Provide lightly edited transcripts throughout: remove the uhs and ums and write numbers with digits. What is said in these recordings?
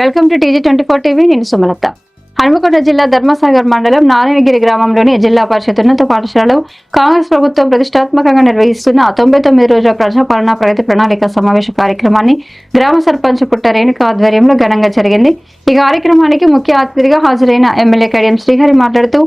Welcome to TG24 TV. నేను సుమలత. హనుమకొండ జిల్లా ధర్మసాగర్ మండలం నారాయణగిరి గ్రామంలోని జిల్లా పరిషత్ ఉన్నత పాఠశాలలో కాంగ్రెస్ ప్రభుత్వం ప్రతిష్టాత్మకంగా నిర్వహిస్తున్న 99 రోజుల ప్రజాపాలన ప్రగతి ప్రణాళిక సమావేశ కార్యక్రమాన్ని గ్రామ సర్పంచ్ పుట్ట రేణుక ఆధ్వర్యంలో ఘనంగా జరిగింది. ఈ కార్యక్రమానికి ముఖ్య అతిథిగా హాజరైన ఎమ్మెల్యే కడియం శ్రీహరి మాట్లాడుతూ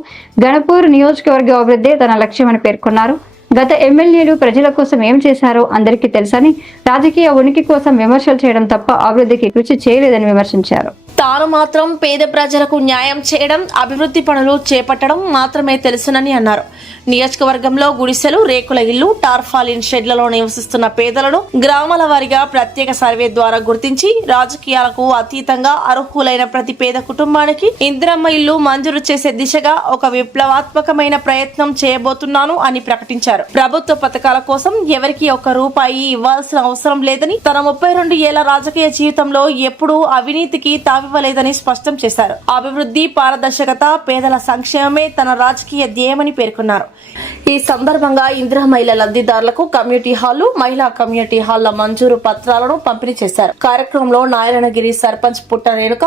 గణపూర్ నియోజకవర్గ అభివృద్ధి తన లక్ష్యమని పేర్కొన్నారు. గత ఎమ్మెల్యేలు ప్రజల కోసం ఏం చేశారో అందరికీ తెలుసని, రాజకీయ ఉనికి కోసం విమర్శలు చేయడం తప్ప అభివృద్ధికి కృషి చేయలేదని విమర్శించారు. తాను మాత్రం పేద ప్రజలకు న్యాయం చేయడం, అభివృద్ధి పనులు చేపట్టడం మాత్రమే తెలుసునని అన్నారు. నియోజకవర్గంలో గుడిసెలు, రేకుల ఇళ్లు, టార్ఫాలిన్ షెడ్లలో నివసిస్తున్న పేదలను గ్రామాల వారీగా ప్రత్యేక సర్వే ద్వారా గుర్తించి రాజకీయాలకు అతీతంగా అర్హులైన ప్రతి పేద కుటుంబానికి ఇందిరమ్మ ఇల్లు మంజూరు చేసే దిశగా ఒక విప్లవాత్మకమైన ప్రయత్నం చేయబోతున్నాను అని ప్రకటించారు. ప్రభుత్వ పథకాల కోసం ఎవరికి ఒక్క రూపాయి ఇవ్వాల్సిన అవసరం లేదని, తన 32 ఏళ్ల రాజకీయ జీవితంలో ఎప్పుడూ అవినీతికి తావివ్వలేదని స్పష్టం చేశారు. అభివృద్ధి, పారదర్శకత, పేదల సంక్షేమమే తన రాజకీయ ధ్యేయమని పేర్కొన్నారు. ఈ సందర్భంగా ఇందిరమ్మ ఇళ్ల లబ్ధిదారులకు కమ్యూనిటీ హాళ్లు, మహిళా కమ్యూనిటీ హాళ్ల మంజూరు పత్రాలను పంపిణీ చేశారు. కార్యక్రమంలో Narayanagiri sarpanch Putta Renuka,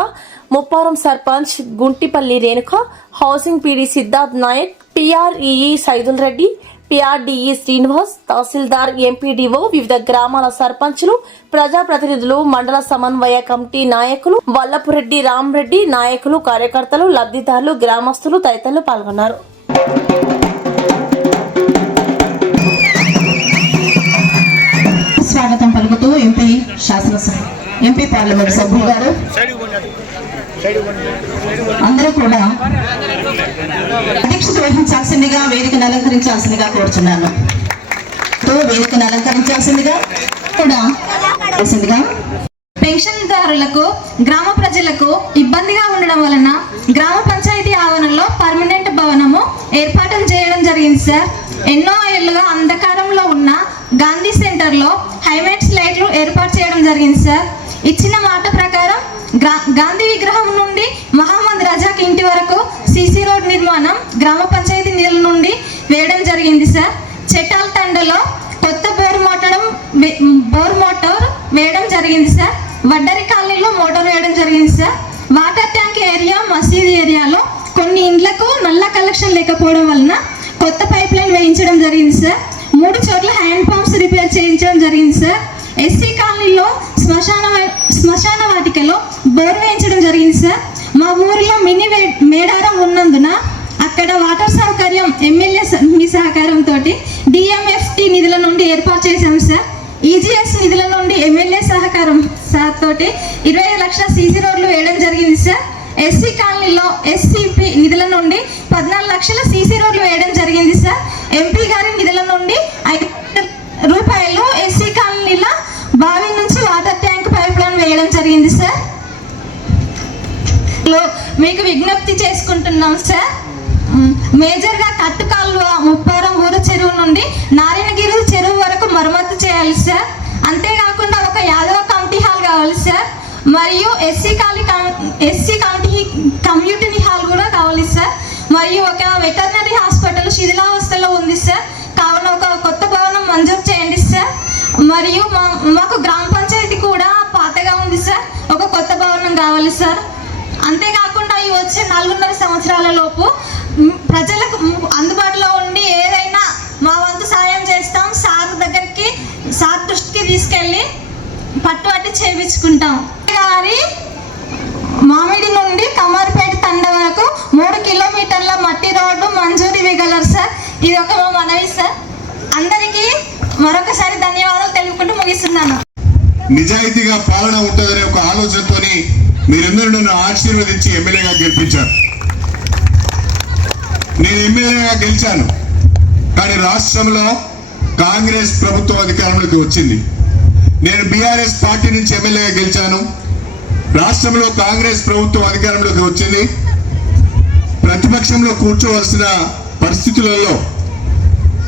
Mupparam sarpanch Guntipalli Renuka, housing PD Siddharth Naik, PREE Saidul Reddy, PRDE Srinivas, tahsildar, MPDO, వివిధ గ్రామాల సర్పంచులు, ప్రజాప్రతినిధులు, మండల సమన్వయ కమిటీ నాయకులు, వల్లపురెడ్డి రామరెడ్డి, నాయకులు, కార్యకర్తలు, లబ్ధిదారులు, గ్రామస్తులు తదితరులు పాల్గొన్నారు. స్వాగతం పలుకుతూ ఎంపీ పార్లమెంట్ సభ్యులు గారు అందరూ కూడా అధ్యక్షత వహించాల్సిందిగా, వేదికను అలంకరించాల్సిందిగా కోరుచున్నాను. వేదికను అలంకరించాల్సిందిగా కూడా పెన్షన్దారులకు, గ్రామ ప్రజలకు ఇబ్బందిగా ఉండడం వలన గ్రామ పంచాయతీ ఆవరణలో పర్మనెంట్ భవనము ఏర్పాటు చేయడం జరిగింది సార్. ఎన్నో ఏళ్లుగా అంధకారంలో ఉన్న గాంధీ సెంటర్ లో హైలైట్స్ లైట్లు ఏర్పాటు చేయడం జరిగింది సార్. ఇచ్చిన మాట ప్రకారం గాంధీ విగ్రహం నుండి మహమ్మద్ రజాక్ ఇంటి వరకు CC రోడ్ నిర్మాణం గ్రామ పంచాయతీ నిధుల నుండి వేయడం జరిగింది సార్. చెట్టాల తండలో కొత్త బోర్ మోటార్ వేయడం జరిగింది సార్. వడ్డరి కాలనీలో మోటార్ వేయడం జరిగింది సార్. వాటర్ ట్యాంక్ ఏరియా, మసీద్ ఏరియాలో కొన్ని ఇండ్లకు నల్ల కలెక్షన్ లేకపోవడం వలన కొత్త పైప్ లైన్ వేయించడం జరిగింది సార్. 3 చోట్ల హ్యాండ్ పంప్స్ రిపేర్ చేయించడం జరిగింది సార్. SC కాలనీలో శ్మశాన వాటికలో బోర్ వేయించడం జరిగింది సార్. మా ఊరిలో మినీ మేడారం ఉన్నందున అక్కడ వాటర్ సౌకర్యం ఎమ్మెల్యే మీ సహకారంతో DMFT నిధుల నుండి ఏర్పాటు చేశాం సార్. EGS నిధుల నుండి ఎమ్మెల్యే సహకారం సార్ తోటి 25 లక్షల CC రోడ్లు వేయడం జరిగింది సార్. SC కాలనీలో SCP నిధుల నుండి 14 లక్షల CC రోడ్లు వేయడం జరిగింది సార్. MP గారి నిధుల నుండి 5 రూపాయలు SC కాలనీలో బావి నుంచి వాటర్ ట్యాంక్ పైప్ లైన్ వేయడం జరిగింది సార్. మీకు విజ్ఞప్తి చేసుకుంటున్నాం సార్. మేజర్గా కట్టుకాలువ ముప్పారం ఊరు చెరువు నుండి నారాయణగిరి చెరువు వరకు మరమ్మతు చేయాలి సార్. అంతేకాకుండా ఒక యాదవ కమిటీ హాల్ కావాలి సార్. మరియు SC కమ్యూనిటీ హాల్ కూడా కావాలి సార్. మరియు ఒక వెటర్నరీ హాస్పిటల్ శిథిలావస్థలో ఉంది సార్. కావున ఒక కొత్త భవనం మంజూరు చేయండి సార్. మరియు మాకు గ్రామ పంచాయతీ కూడా పాతగా ఉంది సార్. ఒక కొత్త భవనం కావాలి సార్. అంతేకాకుండా ఈ వచ్చే 4.5 సంవత్సరాల లోపు ప్రజలకు అందుబాటులో ఉండి ఏదైనా మా వంతు సాయం చేస్తాం. సార్ దృష్టికి తీసుకెళ్ళి పట్టుబట్టి చేయించుకుంటాం. గారి మామిడి నుండి కమారిపేట తండ వరకు 3 కిలోమీటర్ల మట్టి రోడ్డు మంజూరు ఇవ్వగలరు సార్. ఇది ఒక మనవి సార్. అందరికీ మరొకసారి ధన్యవాదాలు తెలుపుకుంటూ ముగిస్తున్నాను. నిజాయితీగా పాలన ఉంటుందనే ఒక ఆలోచనతోని మీరందరూ నన్ను ఆశీర్వదించి ఎమ్మెల్యేగా గెలిపించారు. నేను ఎమ్మెల్యేగా గెలిచాను, కానీ రాష్ట్రంలో కాంగ్రెస్ ప్రభుత్వం అధికారంలోకి వచ్చింది. నేను BRS పార్టీ నుంచి ఎమ్మెల్యేగా గెలిచాను. రాష్ట్రంలో కాంగ్రెస్ ప్రభుత్వం అధికారంలోకి వచ్చింది. ప్రతిపక్షంలో కూర్చోవలసిన పరిస్థితులలో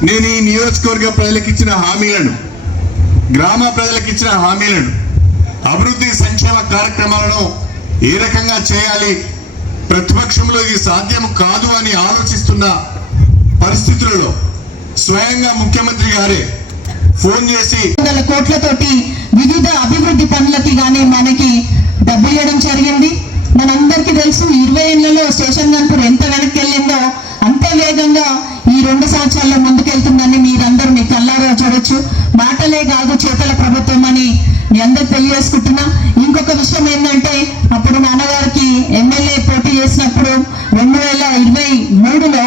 నేను ఈ నియోజకవర్గ ప్రజలకు ఇచ్చిన హామీలను, గ్రామ ప్రజలకు ఇచ్చిన హామీలను, అభివృద్ధి సంక్షేమ కార్యక్రమాలను ఏ రకంగా చేయాలి, ప్రతిపక్షంలో ఇది సాధ్యం కాదు అని ఆలోచిస్తున్న పరిస్థితులలో స్వయంగా ముఖ్యమంత్రి గారే ఫోన్ చేసి 100 కోట్లతోటి వివిధ అభివృద్ధి పనులకి గానీ మనకి డబ్బులు ఇవ్వడం జరిగింది. మనందరికీ తెలుసు 20 ఏళ్లలో స్టేషన్ గన్పూర్ ఎంత వెనక్కి వెళ్ళిందో అంతే వేగంగా ఈ 2 సంవత్సరాల్లో ముందుకెళ్తుందని మీరందరూ మీ కళ్ళారా చూడొచ్చు. మాటలే కాదు చేతల ప్రభుత్వం అని మీ అందరు తెలియజేసుకుంటున్నా. ఇంకొక విషయం ఏంటంటే అప్పుడు నాన్నగారికి ఎమ్మెల్యే పోటీ చేసినప్పుడు 2023లో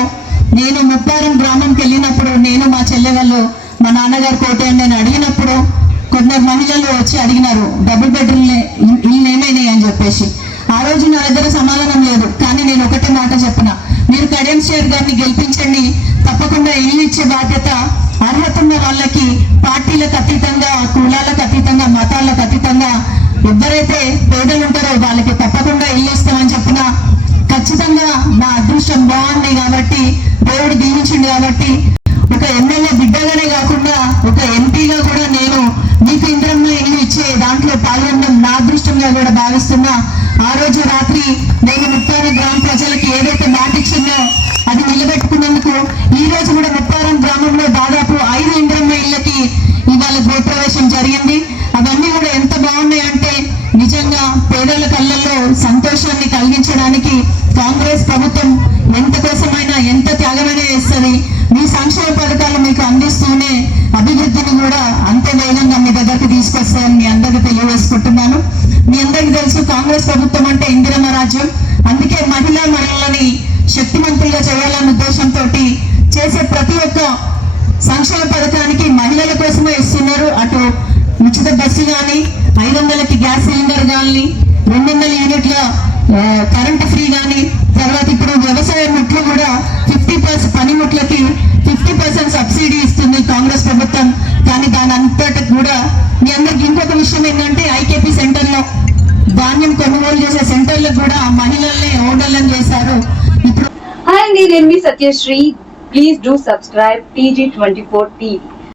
నేను ముప్పారం గ్రామంకి వెళ్ళినప్పుడు నేను మా చెల్లె వాళ్ళు మా నాన్నగారు కోటే నేను అడిగినప్పుడు కొందరు మహిళలు వచ్చి అడిగినారు డబుల్ బెడ్రూమ్ ఇల్లు ఏమైనాయి అని చెప్పేసి. ఆ రోజు నా దగ్గర సమాధానం లేదు. కానీ నేను ఒకటే మాట చెప్పిన, మీరు కడియం షేర్ గారిని గెలిపించండి, తప్పకుండా ఇల్లు ఇచ్చే బాధ్యత అర్హత ఉన్న వాళ్ళకి పార్టీలకు అతీతంగా, కులాలకు అతీతంగా, మతాలకు అతీతంగా ఎవరైతే పేదలు ఉంటారో వాళ్ళకి తప్పకుండా ఇల్లు ఇస్తామని చెప్పిన. ఖచ్చితంగా నా అదృష్టం బాగుంది కాబట్టి, దేవుడు దీవించింది కాబట్టి ఒక ఎమ్మెల్యే బిడ్డగానే కాకుండా ఒక ఎంపీగా కూడా నేను మీకు ఇంద్రమ్మ ఇల్లు ఇచ్చే దాంట్లో పాల్గొనడం నా అదృష్టంగా కూడా భావిస్తున్నా. ఆ రోజు రాత్రి నేను ముప్పారం గ్రామ ప్రజలకు ఏదైతే మాట ఇచ్చిందో అది నిలబెట్టుకున్నందుకు ఈ రోజు కూడా ముప్పారం గ్రామంలో దాదాపు 5 ఇంద్రమ్మ ఇళ్ళకి ఇవాళ గృహప్రవేశం జరిగింది. అవన్నీ కూడా ఎంత బాగున్నాయి అంటే నిజంగా పేదల కళ్ళల్లో సంతోషాన్ని కలిగించడానికి కాంగ్రెస్ ప్రభుత్వం ఎంత కోసమైనా ఎంత త్యాగమైనా చేస్తుంది. మీ సంక్షేమ పథకాలు మీకు అందిస్తూనే అభివృద్ధిని కూడా అంతే వేగంగా మీ దగ్గరికి తీసుకొస్తాయని మీ అందరికీ తెలియజేసుకుంటున్నాను. మీ అందరికీ తెలుసు కాంగ్రెస్ ప్రభుత్వం అంటే ఇందిరమ్మ రాజ్యం. అందుకే మహిళలని శక్తిమంతులుగా చేయాలన్న ఉద్దేశంతో చేసే ప్రతి ఒక్క సంక్షేమ పథకానికి మహిళల కోసమే ఇస్తున్నారు. అటు ఉచిత బస్సు కానీ, 500కి గ్యాస్ సిలిండర్ కానీ, 200 యూనిట్ల కరెంటు ఫ్రీ కానీ, తర్వాత ఇప్పుడు వ్యవసాయ ముట్లు కూడా 50% పనిముట్లకి 50% సబ్సిడీ ఇస్తుంది కాంగ్రెస్ ప్రభుత్వం. కానీ దాని అంతటి కూడా మీ అందరికి ఇంకొక విషయం ఏంటంటే ఐకేపీ సెంటర్లో ధాన్యం కొనుగోలు చేసే సెంటర్లకు కూడా మహిళల్ని ఓనర్లను చేశారు. ఇప్పుడు హాయ్ అండి, నేను మీ Satyasri. Please do subscribe TG24 TV.